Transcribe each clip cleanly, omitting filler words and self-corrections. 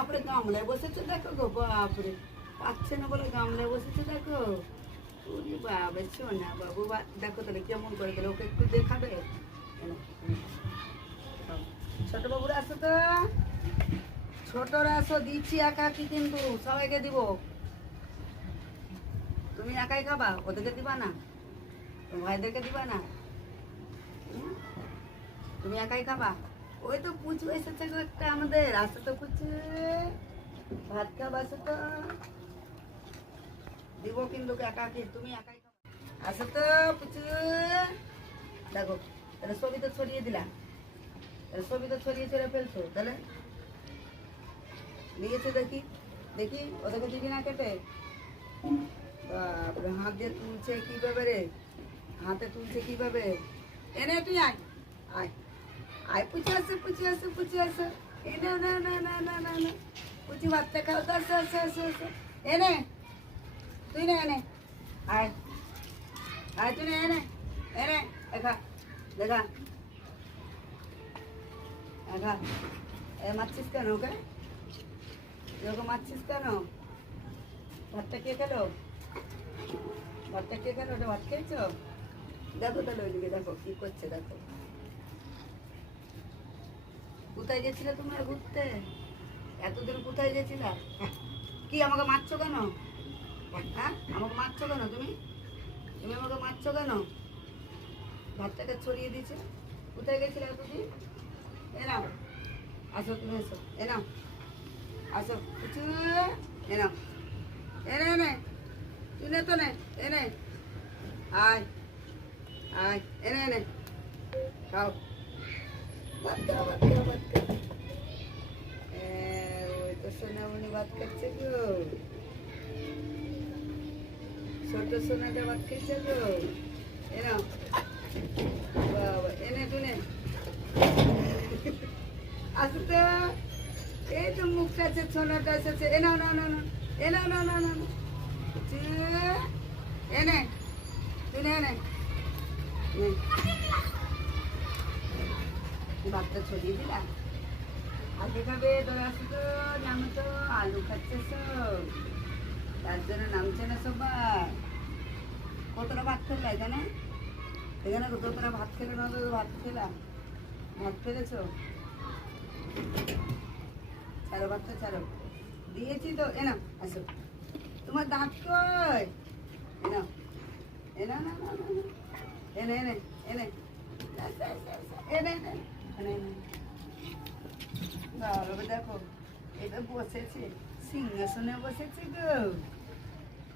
বাপরে গামলায় বসেছে দেখো গো, বাপরে পাচ্ছে না বলে গামলায় বসেছে দেখো। ওরে বাবা শোনা বাবু, দেখো তাহলে কেমন করে দিলে, ওকে একটু দেখাবে। ছোট বাবুরা আসো তো, ছোটরা আসো, দিচ্ছি একা কি কিন্তু সবাইকে দিব। তুমি একাই খাবা, ওদেরকে দিবা না, ভাইদেরকে দিবা না? তুমি একাই খাবা? ওই তো পুচু এসেছে গো একটা আমাদের, আসো তো পুচু, ভাত খাবা, আসো তো, দিব কিন্তু একা কি, তুমি একাই খাবা। আসো তো পুচু, দেখো তাহলে ছবি তো ছড়িয়ে দিলা, তাহলে ছবি তো ছড়িয়ে ছড়িয়ে ফেলছো, তাহলে নিয়েছে দেখি, দেখি ওদেরকে দিবি না কেটে? বাপরে হাত দিয়ে তুলছে কিভাবে রে, হাতে তুলছে কিভাবে? এনে তুই আয়, আয় আয়, পুচি আসো, পুচি আসো, পুচি আসো, এ না না না না না না না, পুচি ভাতটা খাও তো, আসো আসো আসো আসো, এনে তুই না, এনে আয়, আয় তুই না, এনে এনে দেখা দেখা দেখা। এ মারছিস কেন ওকে, এরকম মারছিস কেন? ভাতটা কে খেলো, ভাতটা কে খেলো? ওটা ভাত খেয়েছো? দেখো তাহলে ওইদিকে দেখো কি করছে, দেখো। কোথায় গেছিলে তোমরা ঘুরতে? এতদিন কোথায় গেছিলা? কি আমাকে মারছো কেন? হ্যাঁ আমাকে মারছো কেন তুমি? তুমি আমাকে মারছো কেন? ভাতটাকে ছড়িয়ে দিয়েছে। কোথায় গেছিলে এতদিন? এ নাও, আসো তুমি, এসো, এ নাও, আসো কিছু, এ নাও, এনে এনে তুই নে তো, নে এনে আয়, আয় এনে এনে খাও, ভাত খাও, ভাত খাও, ভাত খাও। ওই তো সোনামণি ভাত খাচ্ছে গো, ছোট সোনাটা ভাত খাচ্ছে গো, এ নাও বাবা, এনে তুই নে, আসো তো, এই তো মুখটা আছে, সোনাটা এসেছে, এ নাও না না না, এ নাও না না না, এনে তুই নে, এনে ভাতটা ছড়িয়ে দিলা, আগে খাবে তোরা, আসো তো, নামো তো, আলু খাচ্ছে সব, তার জন্য নামছে না সবাই। কতটা ভাত খেলা এখানে, এখানে কতটা ভাত খেলে না, তো ভাত খেলা, ভাত ফেলেছ, ছাড়ো ভাতটা ছাড়ো, দিয়েছি তো, এনা আসো, তোমার দাঁত কই, এনা এনা না না না, এনে এনে এনে এনে এনে এনে এনে, বাবা দেখো এটা বসেছে সিংহাসনে, বসেছে গো,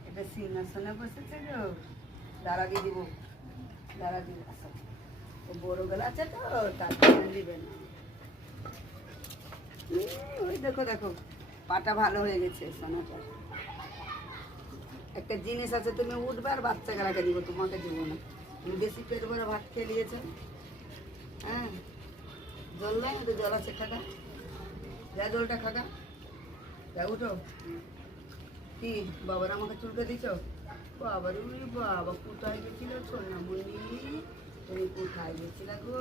এটা সিংহাসনে বসেছে গো, দাঁড়া দিয়ে দিব, দাঁড়া দিব, আসো, ও বড় গলা আছে তো তার জন্য দিবে না। ওই দেখো দেখো পাটা ভালো হয়ে গেছে সোনাটা। একটা জিনিস আছে, তুমি উঠবে আর বাচ্চা গেলাকে দিব, তোমাকে দিব না, তুমি বেশি পেট ভরে ভাত খেয়ে নিয়েছো। হ্যাঁ জল নাই, তো জল আছে, খাগা, যা জলটা খাগা, যা উঠো। কি বাবার আমাকে চুলকে দিচ্ছ? বাবার বাবা কোথায় গেছিল সোনামণি, তুমি কোথায় গেছিলা গো?